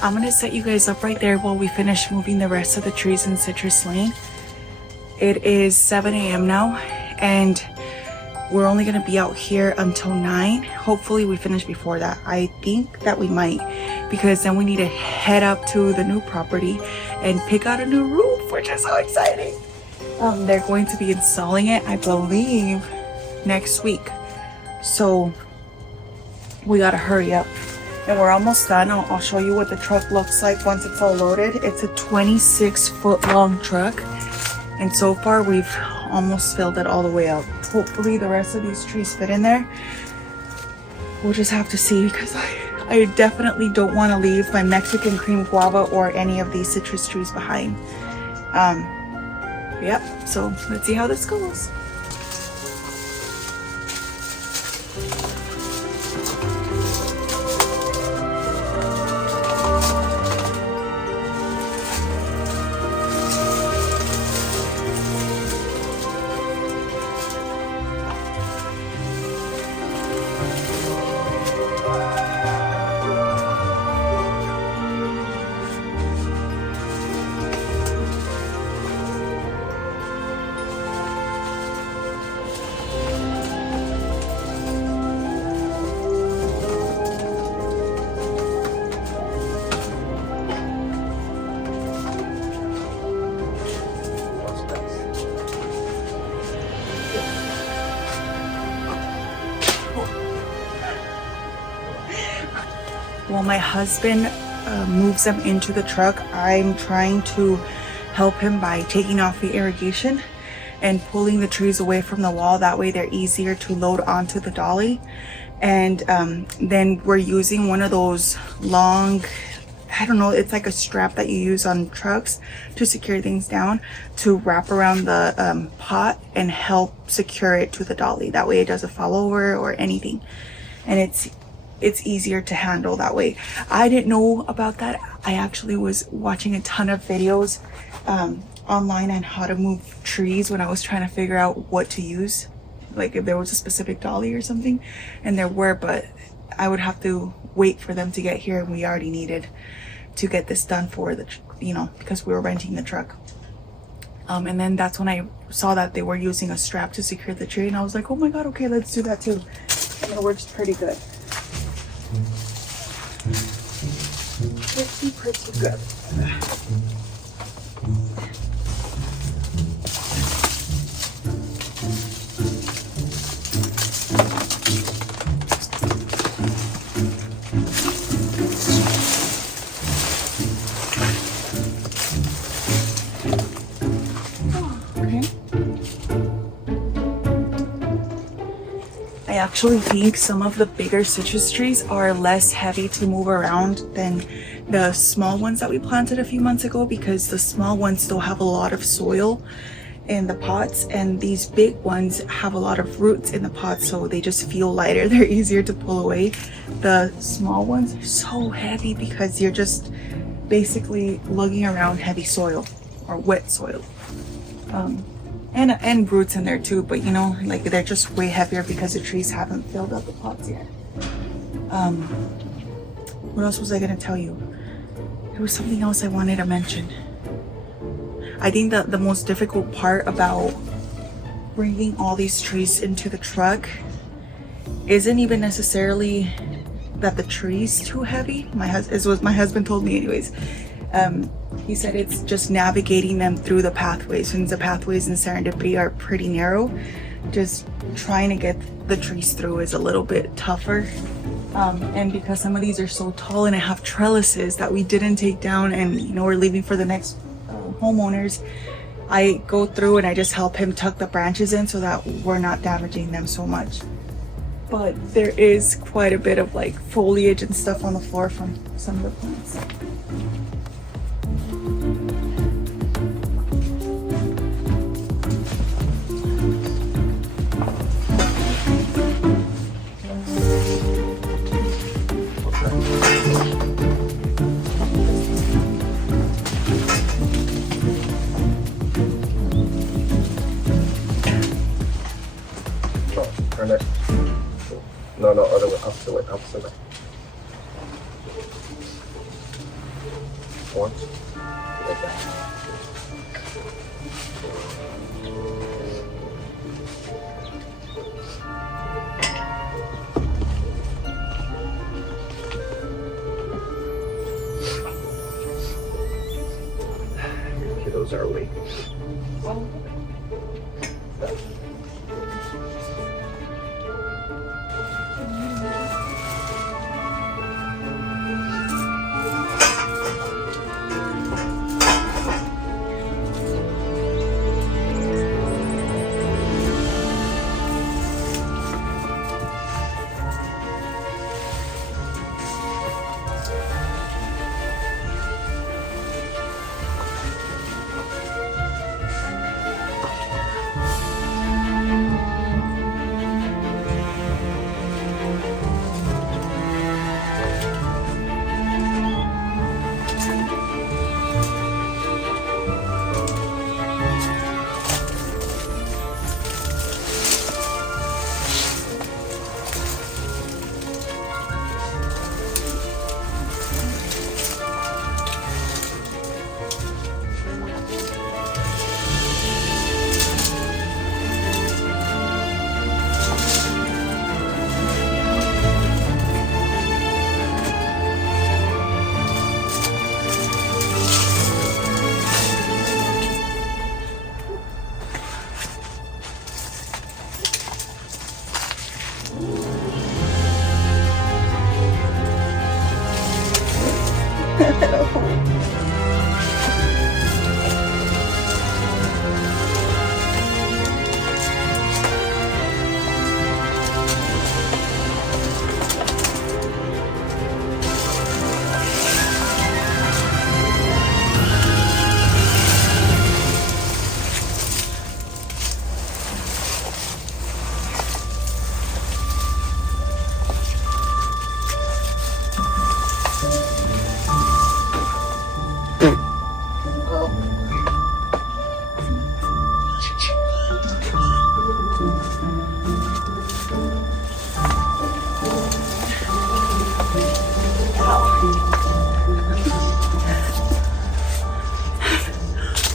I'm gonna set you guys up right there while we finish moving the rest of the trees in Citrus Lane. It is 7 a.m. now, and we're only gonna be out here until 9. Hopefully we finish before that. I think that we might, because then we need to head up to the new property and pick out a new roof, which is so exciting. They're going to be installing it, I believe, next week. So we gotta hurry up. And we're almost done. I'll show you what the truck looks like once it's all loaded. It's a 26-foot long truck. And so far we've almost filled it all the way up. Hopefully the rest of these trees fit in there. We'll just have to see, because I definitely don't want to leave my Mexican cream guava or any of these citrus trees behind. Yep, so let's see how this goes. While my husband moves them into the truck, I'm trying to help him by taking off the irrigation and pulling the trees away from the wall. That way they're easier to load onto the dolly. And then we're using one of those long, I don't know, it's like a strap that you use on trucks to secure things down, to wrap around the pot and help secure it to the dolly. That way it doesn't fall over or anything. And it's easier to handle that way. I didn't know about that. I actually was watching a ton of videos online on how to move trees when I was trying to figure out what to use, like if there was a specific dolly or something, and there were, but I would have to wait for them to get here, and we already needed to get this done for the, because we were renting the truck. And then that's when I saw that they were using a strap to secure the tree, and I was like, oh my god, okay, let's do that too. And it works pretty good. Pretty good. I actually think some of the bigger citrus trees are less heavy to move around than the small ones that we planted a few months ago, because the small ones still have a lot of soil in the pots, and these big ones have a lot of roots in the pots, so they just feel lighter. They're easier to pull away. The small ones are so heavy because you're just basically lugging around heavy soil or wet soil. And roots in there too, but like they're just way heavier because the trees haven't filled up the pots yet. What else was I gonna tell you? There was something else I wanted to mention. I think that the most difficult part about bringing all these trees into the truck isn't even necessarily that the tree's too heavy. Is what my husband told me anyways. He said it's just navigating them through the pathways, since the pathways in Serendipity are pretty narrow. Just trying to get the trees through is a little bit tougher. And because some of these are so tall and have trellises that we didn't take down, and we're leaving for the next homeowners, I go through and I just help him tuck the branches in so that we're not damaging them so much. But there is quite a bit of like foliage and stuff on the floor from some of the plants. No, other way, opposite way. once. Like that. Your kiddos are awake.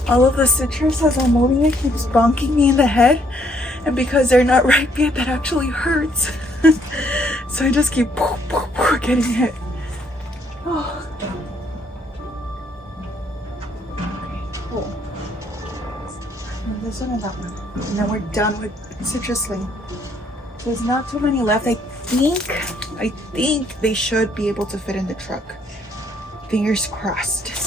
All of the citrus as I'm moving it keeps bonking me in the head, and because they're not ripe yet, that actually hurts. So I just keep getting hit. Oh. Okay, cool. This one and that one. And then we're done with citrus lane. So there's not too many left. I think they should be able to fit in the truck. Fingers crossed.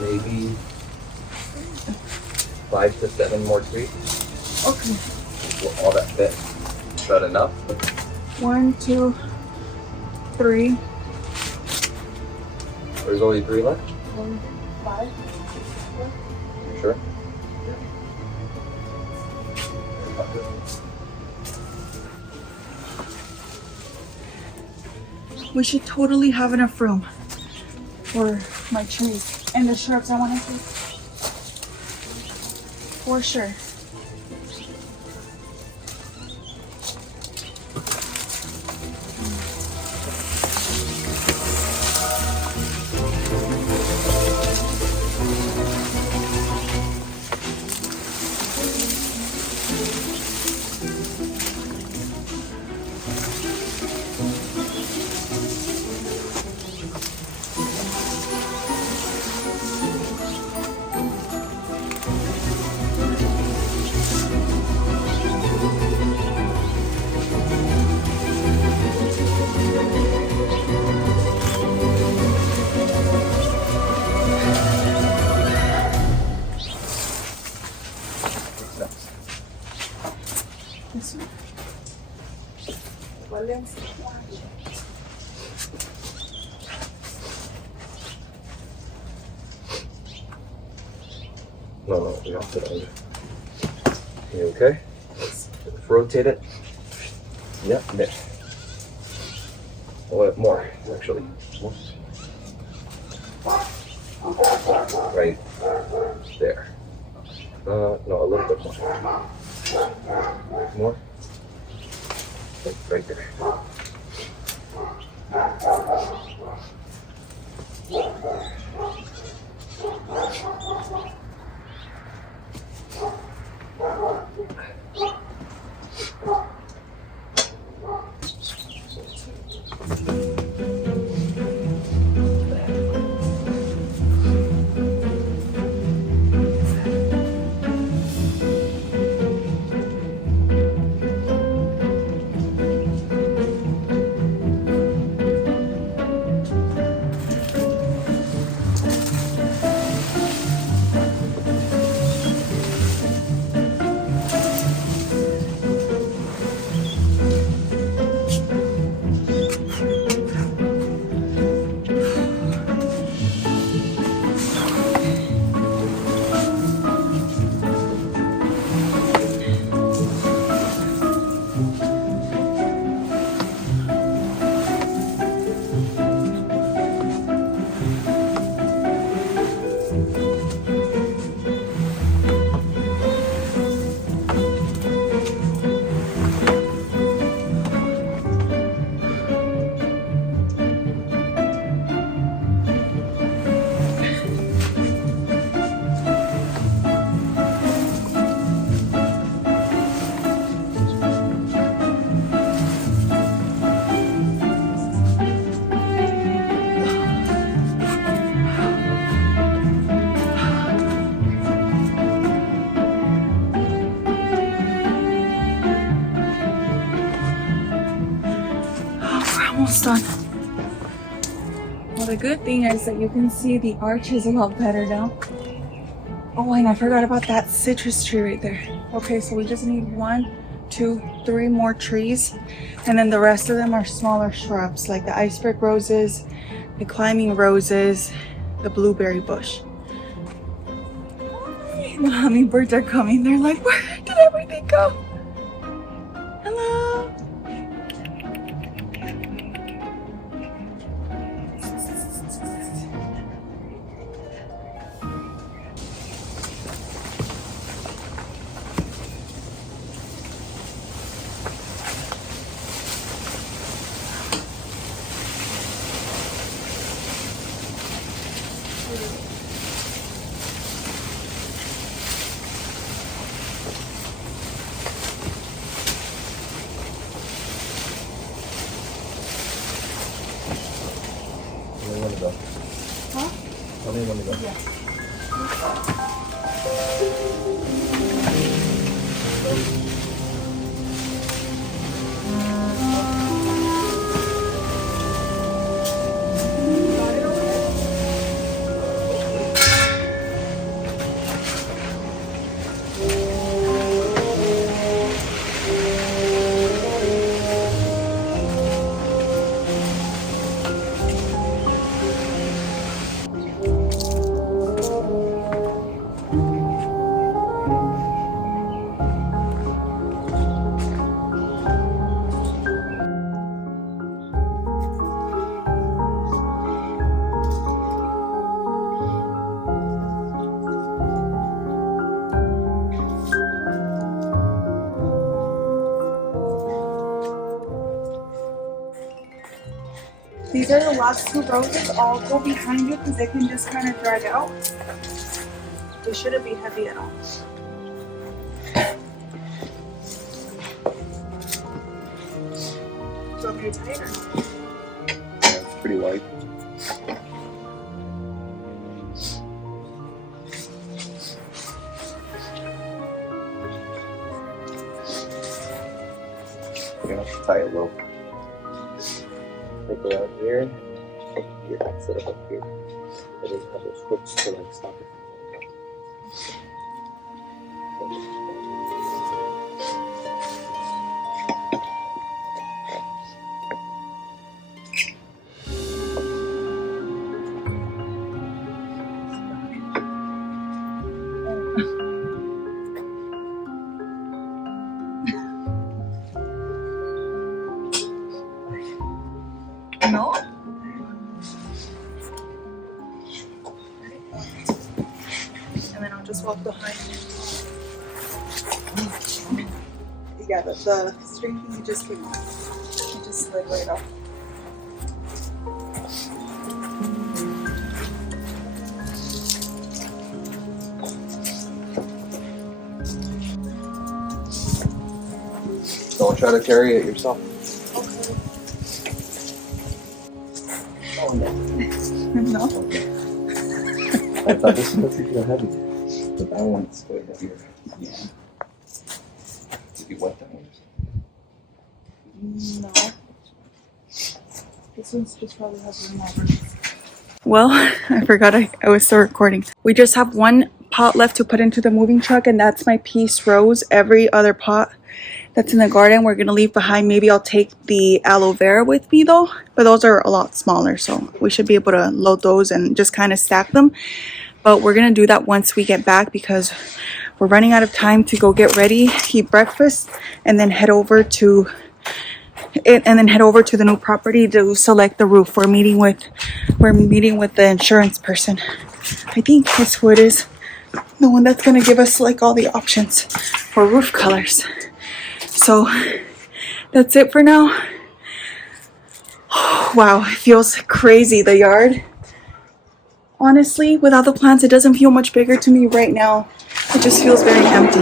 maybe 5 to 7 more trees. Okay. Will all that fit? Is that enough? 1, 2, 3. There's only 3 left? 5. You sure? We should totally have enough room for my trees and the shrubs I want to keep. For sure. This one. No, we have to under. You okay? Let's rotate it. Yep, there. A little more, actually. More. Right there. No, a little bit more. More. Right there. Almost done. Well, the good thing is that you can see the arches a lot better now. Oh, and I forgot about that citrus tree right there. Okay, so we just need 1, 2, 3 more trees, and then the rest of them are smaller shrubs like the iceberg roses, the climbing roses, the blueberry bush. The hummingbirds are coming. They're like, where did everything go? Hello. Huh? Tell me when to go. Yeah. These are the last two roses. I'll go behind you because they can just kind of drag out. They shouldn't be heavy at all. Do you want me to tie it or not? Yeah, it's pretty wide. We're gonna have to tie a rope. Like around here. Here, instead of up here. It doesn't have those hooks to like stop it. No? And then I'll just walk behind. Yeah, the string thing just came off. It just slid right off. Don't try to carry it yourself. Okay. Oh no. No? I thought this one was too heavy. But that one's way heavier. Yeah. Did you wet that one? No. This one's just probably has room over. Well, I forgot I was still recording. We just have one pot left to put into the moving truck, and that's my peace rose. Every other pot that's in the garden we're gonna leave behind. Maybe I'll take the aloe vera with me though, but those are a lot smaller, so we should be able to load those and just kind of stack them. But we're gonna do that once we get back because we're running out of time to go get ready, eat breakfast, and then head over to the new property to select the roof. We're meeting with the insurance person. I think that's who it is. The one that's gonna give us like all the options for roof colors. So that's it for now. Wow, it feels crazy, the yard. Honestly, without the plants, it doesn't feel much bigger to me right now. It just feels very empty.